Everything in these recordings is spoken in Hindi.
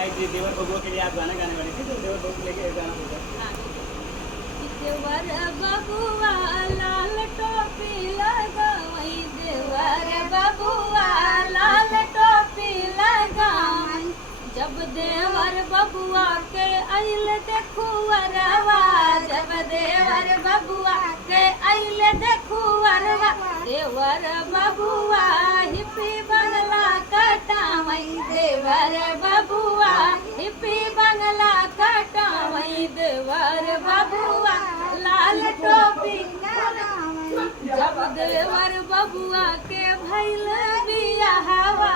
आज देवर बबुआ के लिए आप गाना गाने वाली थी, तो देवर बबुआ के लिए गाना होगा। हाँ, देवर बबुआ लाल टोपी लगावई, देवर बबुआ लाल टोपी लगावई। जब देवर बबुआ के आइल देखुअरवा, जब देवर बबुआ के आइल देखुअरवा, देवर बबुआ हिप्पी बंगला कटावई, देवर बबुआ हिप्पी बंगला कटावई, देवर बबुआ लाल टोपी। जब देवर बबुआ के भइल बियाहवा,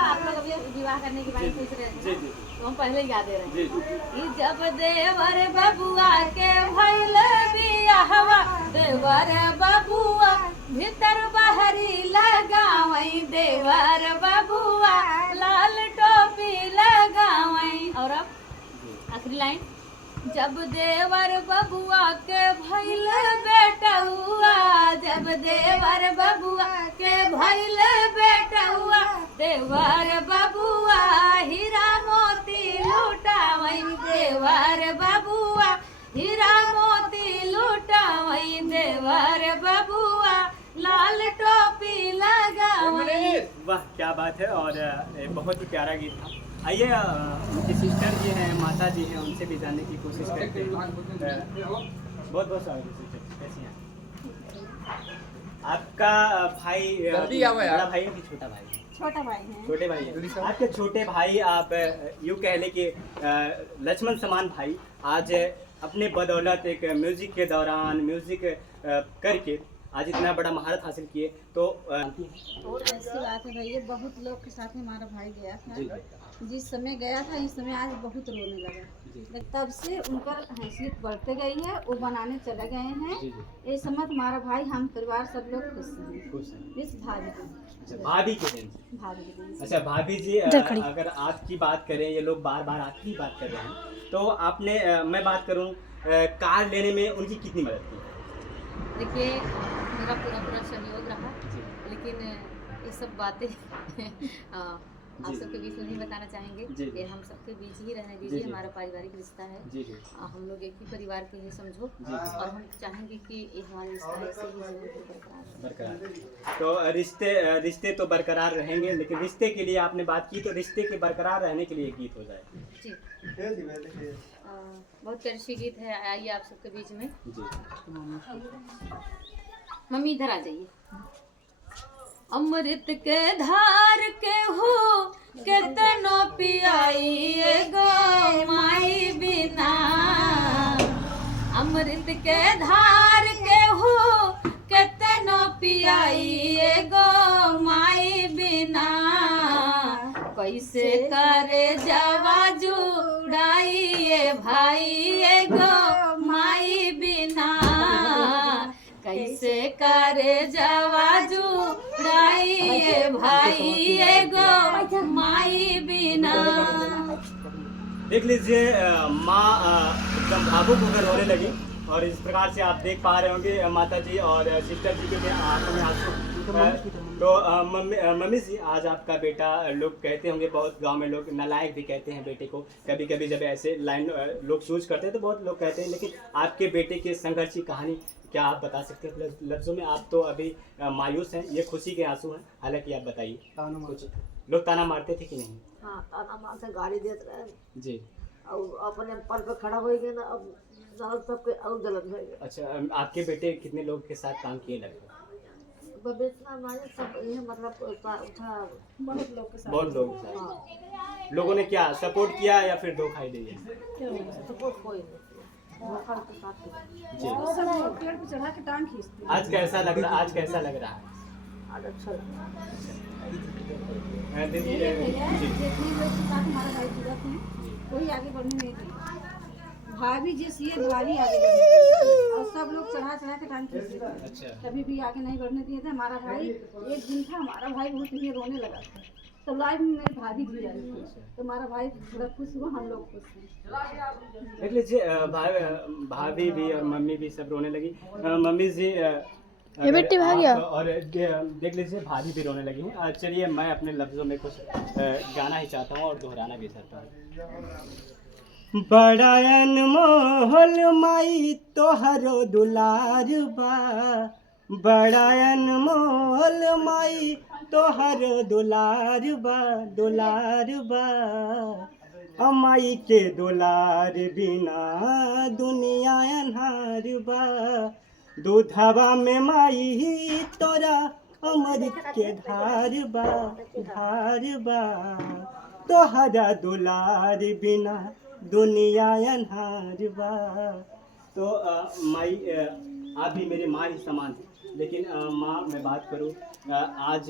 विवाह करने की बात पूछ रहे थे तो हम पहले ही याद दे रहे हैं कि जब देवर बबुआ के भइल बियाहवा, देवर बबुआ भीतर बाहरी लगावई, देवर बबुआ लाल टोपी लगावई। और अब आखिरी लाइन, जब देवर बबुआ के भइल बेटुआ, जब देवर बबुआ के भइल बेटुआ, देवर बबुआ हीरा मोती लुटावई, देवर बबुआ हीरा मोती लुटावई, देवर बबुआ लाल टोपी लगावई। वाह क्या बात है, और बहुत ही प्यारा गीत था। आइए उनकी सिस्टर जी हैं, माता जी हैं, उनसे भी जानने की कोशिश करते हैं। बहुत बहुत स्वागत है सिस्टर, कैसी हैं आपका भाई? बड़ा भाई है कि छोटा भाई? छोटा भाई है। छोटे भाई हैं। आपके छोटे भाई, आप यूँ कह लें कि लक्ष्मण समान भाई आज अपने बदौलत एक म्यूजिक के दौरान म्यूजिक करके आज इतना बड़ा महारत हासिल किए, तो और ऐसी बात है भैया, बहुत लोग के साथ में हमारा भाई गया था। जिस समय गया था इस समय आज बहुत रोने लगा। तब से उनका हैसियत बढ़ते गई है, वो बनाने चले गए हैं। इस समय तुम्हारा भाई, हम परिवार सब लोग खुश हैं। इस भाभी भाभी के दिन। अच्छा भाभी जी, अगर आपकी बात करें, ये लोग बार बार आपकी ही बात कर रहे हैं, तो आपने मैं बात करूं कार लेने में उनकी कितनी मदद की? देखिए, मेरा पूरा सहयोग रहा, लेकिन ये सब बातें आप सबके बीच में नहीं बताना चाहेंगे। ये हम सबके बीच ही रहने दीजिए, हमारा पारिवारिक रिश्ता है। हम लोग एक ही परिवार के हैं समझो, और हम चाहेंगे कि ये हमारा रिश्ता ऐसे ही बरकरार। तो रिश्ते तो बरकरार रहेंगे, लेकिन रिश्ते के लिए आपने बात की, तो रिश्ते के बरकरार रहने के लिए गीत हो जाए। जी, बहुत प्यारी गीत है, आइए आप सबके बीच में। मम्मी इधर आ जाइए। अमृत के धार के हो कितनो पियाई गो माई बिना, अमृत के धार के हो कितनो पियाई गो माई बिना, कैसे करे जवा जुड़ाई भाई गो माई बिना, कैसे करे जवा जुड़ाई भाई गो माई बिना। देख लीजिए माँ एकदम भावुक होकर रोने लगी, और इस प्रकार से आप देख पा रहे होंगे माता जी और सिस्टर जी के आंखों में आंसू। तो मम्मी जी, आज आपका बेटा, लोग कहते होंगे, बहुत गांव में लोग नालायक भी कहते हैं बेटे को, कभी कभी जब ऐसे लाइन लोग चूज करते हैं तो बहुत लोग कहते हैं, लेकिन आपके बेटे के संघर्ष की कहानी क्या आप बता सकते हैं लफ्जों में? आप तो अभी मायूस हैं, ये खुशी के आंसू हैं, हालांकि आप बताइए कुछ। लोग ताना मारते थे कि नहीं? हाँ, ताना मारते, गाली देते रहे जी, और अपने पर पे खड़ा हो गए ना, अब सबके और गलत हो गए। अच्छा, आपके बेटे कितने लोग के साथ काम किए लगभग? बेचना हमारे सब ये मतलब उठा बहुत लोग के साथ, बहुत लोग के साथ। लोगों ने क्या सपोर्ट किया या फिर धोखाई दी है? सपोर्ट कोई नहीं, धोखा के साथ जी। पेड़ पे चढ़ा के टांग खींचते। आज कैसा लग रहा है? आज कैसा लग रहा है? आज अच्छा लगा। दीदी जी, जितने लोग के साथ हमारा भाई जुड़ा थे, कोई आगे बढ़ने नहीं दिया। भाभी जैसी है, भाभी आगे बढ़ने दी, और सब लोग चढ़ा के टांग खींचते थे। अच्छा, कभी भी आगे नहीं बढ़ने दिए थे। हमारा भाई, एक दिन था हमारा भाई बहुत ही रोने लगा था, तो लाइव में मेरी भाभी भी आई थी, तो हमारा भाई थोड़ा खुश हुआ, हम लोग खुश हैं। देख लीजिए भाभी भी और मम्मी भी सब रोने लगी। मम्मी जी, ये बेटी भाग गया। और देख लीजिए भाभी भी रोने लगी हैं। चलिए मैं अपने लफ्ज़ों में कुछ गाना ही चाहता हूँ और दोहराना भी चाहता हूँ। बड़ा अनमोल माई तोहरो दुलार बा, बड़ा अनमोल माई तोहरो दुलार बा, दुलार बा। माई के दुलार बिना दुनिया अन्हार बा, दूधवा में माई तोरा अमृत के धार बा, धार बा। तोहरा दुलार बिना दुनिया अन्हार बा। तो माई आप भी मेरी माँ ही समान है। लेकिन माँ मैं बात करूँ, आज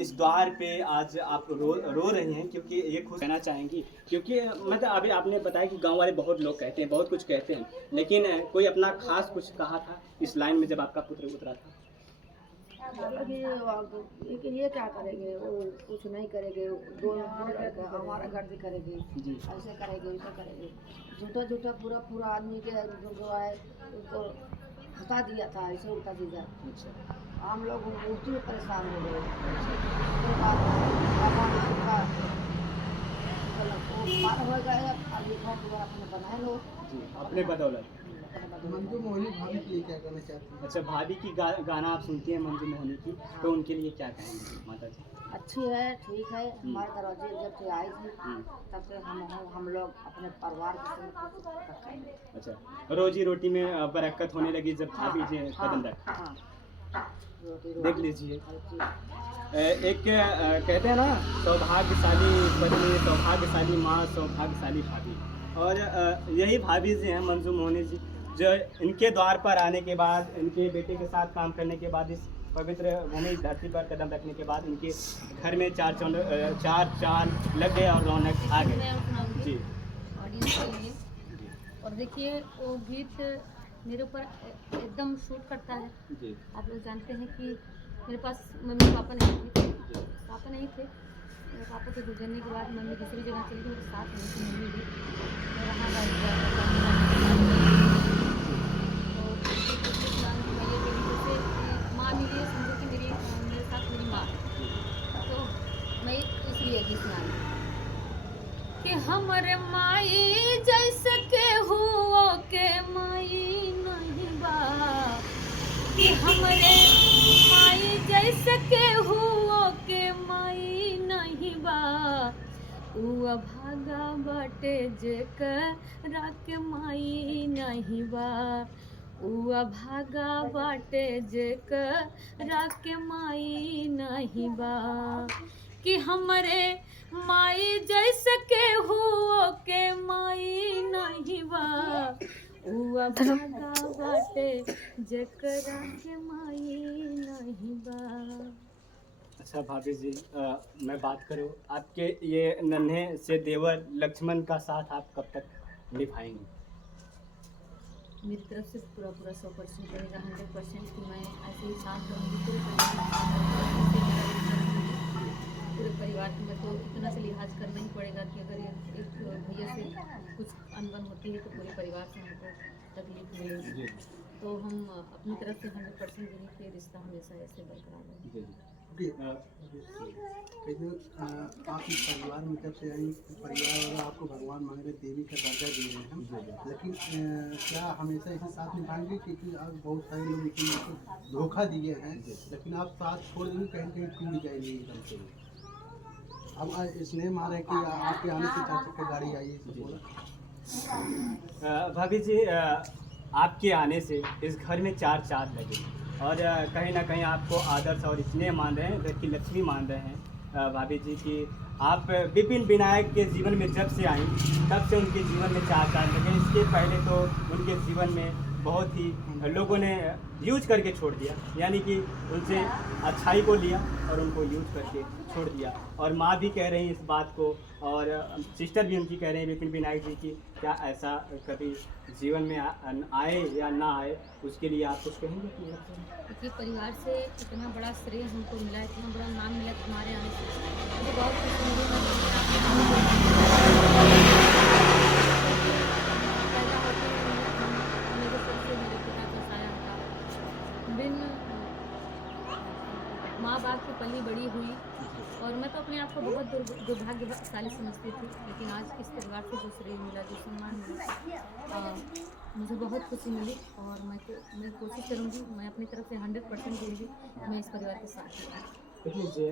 इस द्वार पे आज आप रो रही हैं क्योंकि ये खुद कहना चाहेंगी, क्योंकि मतलब अभी आपने बताया कि गांव वाले बहुत लोग कहते हैं, बहुत कुछ कहते हैं, लेकिन कोई अपना खास कुछ कहा था इस लाइन में जब आपका पुत्र उतरा था? लेकिन ये क्या करेंगे, वो कुछ नहीं करेंगे, दो लड़का हमारा गर्दी करेंगे, ऐसे करेंगे वैसे करेंगे, झूठा झूठा पूरा पूरा आदमी के जो है उसको हटा दिया था, ऐसे उल्टा सीधा। हम लोग उसी में परेशान हो गए। पार हो गए, अब लिखा दोबारा अपने बनाए लो अपने बदौलत। मंजू मोहिनी भाभी के लिए क्या कहना चाहती हैं? अच्छा, भाभी की गाना आप सुनती हैं मंजू मोहिनी की, तो उनके लिए क्या कहेंगे माता जी? अच्छी है, ठीक है। हमारे दरवाजे जब से आई थी तब से हम लोग अपने परिवार के साथ रखे हैं। अच्छा, रोजी रोटी में बरकत होने लगी जब भाभी जी कदम रखा। देख लीजिए, एक कहते हैं ना, सौभाग्यशाली पत्नी, सौभाग्यशाली माँ, सौभाग्यशाली भाभी। और यही भाभी जी हैं मंजू मोहिनी जी, जो इनके द्वार पर आने के बाद, इनके बेटे के साथ काम करने के बाद, इस पवित्र भूमि धरती पर कदम रखने के बाद इनके घर में चार चांद लग गए और रौनक आ गए जी। ऑडियंस के लिए। और देखिए वो गीत मेरे ऊपर एकदम शूट करता है जी। आप लोग जानते हैं कि मेरे पास मम्मी पापा नहीं थे, पापा नहीं थे। मेरे पापा के गुजरने के बाद मम्मी दूसरी जगह चली गई, मेरे साथ नहीं थी मम्मी भी। मैं माँ मिली, समझो कि मेरे साथ मेरी माँ। तो मैं इसलिए गीत सुनाई कि हमरे माई जैसे के हुओ के माई नहीं बा, कि हमरे माई जैसे के हुओ के माई नहीं बा। उ अभागा बाटे जेकरा के माई नहीं बा, उ अभागा बाटे जेकरा के माई नहीं बा। कि हमरे माई जैसे के हुओ के माई नहीं बा, उ अभागा बाटे जेकरा के माई नहीं बा। अच्छा भाभी जी, मैं बात करूँ, आपके ये नन्हे से देवर लक्ष्मण का साथ आप कब तक निभाएंगे? मेरी तरफ से पूरा 100% रहेगा, 100% कि मैं ऐसे ही शांत रहूँगी। पूरे परिवार की मैं तो इतना से लिहाज करना ही पड़ेगा कि अगर एक भैया से कुछ अनबन होती है तो पूरे परिवार से हमको तकलीफ मिलेगी। तो हम अपनी तरफ से 100% देने के रिश्ता हमेशा ऐसे बरकरार रहेगा। आप इस परिवार में जब से आई, परिवार वाला आपको भगवान मान रहे, देवी का दर्जा दे रहे हैं, लेकिन क्या हमेशा इसी साथ निभाएंगे? क्योंकि आज बहुत सारे लोग इसी धोखा दिए हैं, लेकिन आप साथ छोड़ देंगे, कहीं कहीं टूट जाएंगे एकदम से। अब इसलिए मार है कि आपके आने से 4 चक्कर गाड़ी आई है। भाभी जी, आपके आने से इस घर में 4 चाँद लगे और कहीं ना कहीं आपको आदर्श और स्नेह मान रहे हैं, घर की लक्ष्मी मान रहे हैं भाभी जी की आप विपिन विनायक के जीवन में जब से आई तब से उनके जीवन में 4 चाँद लगे। इसके पहले तो उनके जीवन में बहुत ही लोगों ने यूज करके छोड़ दिया, यानी कि उनसे अच्छाई को लिया और उनको यूज करके छोड़ दिया। और माँ भी कह रही हैं इस बात को और सिस्टर भी उनकी कह रहे हैं विपिन विनायक जी की, क्या ऐसा कभी जीवन में आए या ना आए, उसके लिए आप कुछ कहेंगे? क्योंकि परिवार से इतना बड़ा श्रेय हमको मिला, इतना बड़ा नाम मिला तुम्हारे आने से, मुझे बहुत खुशी हुई। मेरे पिता का साया था, बिन आप को बहुत दुर्भाग्यशाली समझती थी, लेकिन आज इस परिवार से जो श्रेय मिला, जो सम्मान मिला, मुझे बहुत खुशी मिली। और मैं कोशिश करूँगी, मैं अपनी तरफ से 100% दूँगी, मैं इस परिवार के साथ हूँ। देखिए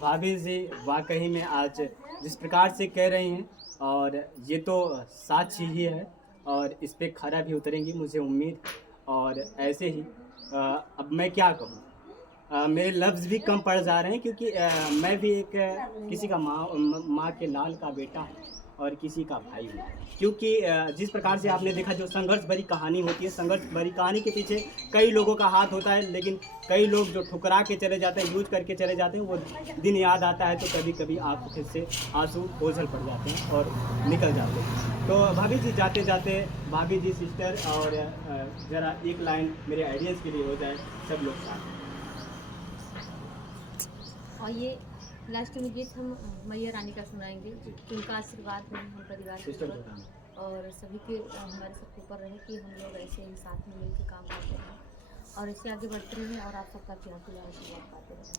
भाभी जी वाकई में आज जिस प्रकार से कह रही हैं, और ये तो साच ही है और इस पे खरा भी उतरेंगी मुझे उम्मीद। और ऐसे ही अब मैं क्या कहूँ, मेरे लफ्ज़ भी कम पड़ जा रहे हैं, क्योंकि मैं भी एक किसी का माँ के लाल का बेटा हूँ और किसी का भाई हूँ। क्योंकि जिस प्रकार से आपने देखा, जो संघर्ष भरी कहानी होती है, संघर्ष भरी कहानी के पीछे कई लोगों का हाथ होता है, लेकिन कई लोग जो ठुकरा के चले जाते हैं, यूज करके चले जाते हैं, वो दिन याद आता है तो कभी कभी आंखों से आंसू ओझल पड़ जाते हैं और निकल जाते हैं। तो भाभी जी जाते जाते, भाभी जी सिस्टर, और ज़रा एक लाइन मेरे ऑडियंस के लिए हो जाए, सब लोग साथ। और ये लास्ट में गीत हम मैया रानी का सुनाएंगे, उनका आशीर्वाद है हम परिवार के ऊपर और सभी के हमारे सबके ऊपर रहे कि हम लोग ऐसे ही साथ में मिलकर काम करते हैं और इससे आगे बढ़ते रहें और आप सबका प्यार दुलार आशीर्वाद पाते रहें।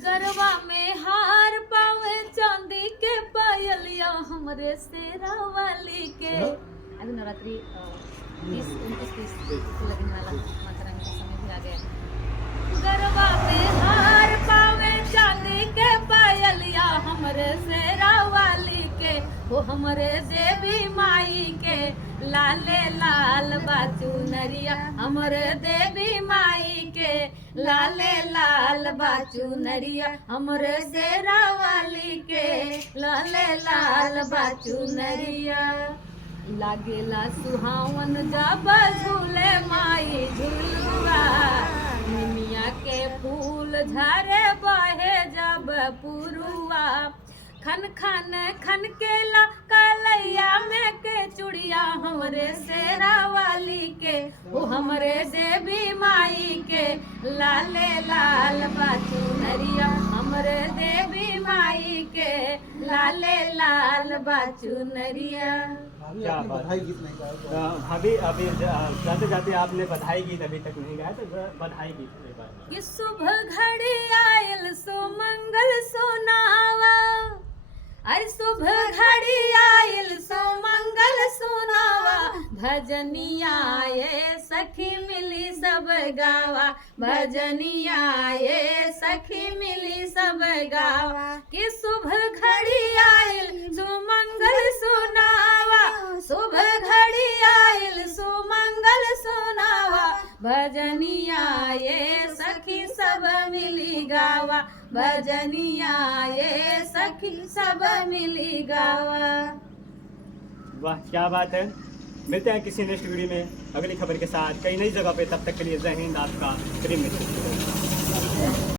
गरबा में हार पावे चांदी के पायलिया हमरे सेरा वाली के। अभी नवरात्रि 29-30 लगने वाला माता रानी का समय भी आ गया है। गरबा में हार पावे चांदी के पायलिया हमरे सेरा वाली के, वो हमरे देवी माई के लाले लाल बाचू नरिया, हमरे देवी माई के लाले लाल बाचू नरिया, हमरे सेरा वाली के लाले लाल बाचू नरिया। लागेला सुहावन जब झूले माई झुलुआ, निमिया के फूल झरे बहे जब पुरुआ, खन खन खन केला कलैया में के चुड़िया हमरे सेरा वाली के, वो हमरे देवी माई के लाले लाल बाचू नरिया, हमरे देवी माई के लाले लाल बाचू नरिया। क्या बात, बधाई गीत नहीं गाया? भाभी अभी जाते जाते आपने बधाई गीत अभी तक नहीं गाया, तो बधाई गीत एक बार। कि शुभ घड़ी आयल सो मंगल सुनावा, अरे शुभ घड़ी आयल सो मंगल सुनावा, भजनिया ये सखी मिली सब गावा, भजनिया ये सखी मिली सब गावा। कि शुभ घड़ी आयल सो मंगल सुनावा, शुभ घड़ी आयल सो मंगल सुनावा, भजनिया ये सखी सब मिली गावा, भजनिया ये सखी सब मिली गावा। वाह क्या बात है। मिलते हैं किसी नेक्स्ट वीडियो में अगली खबर के साथ कई नई जगह पे, तब तक के लिए जय हिंद, आपका प्रेम मित्र।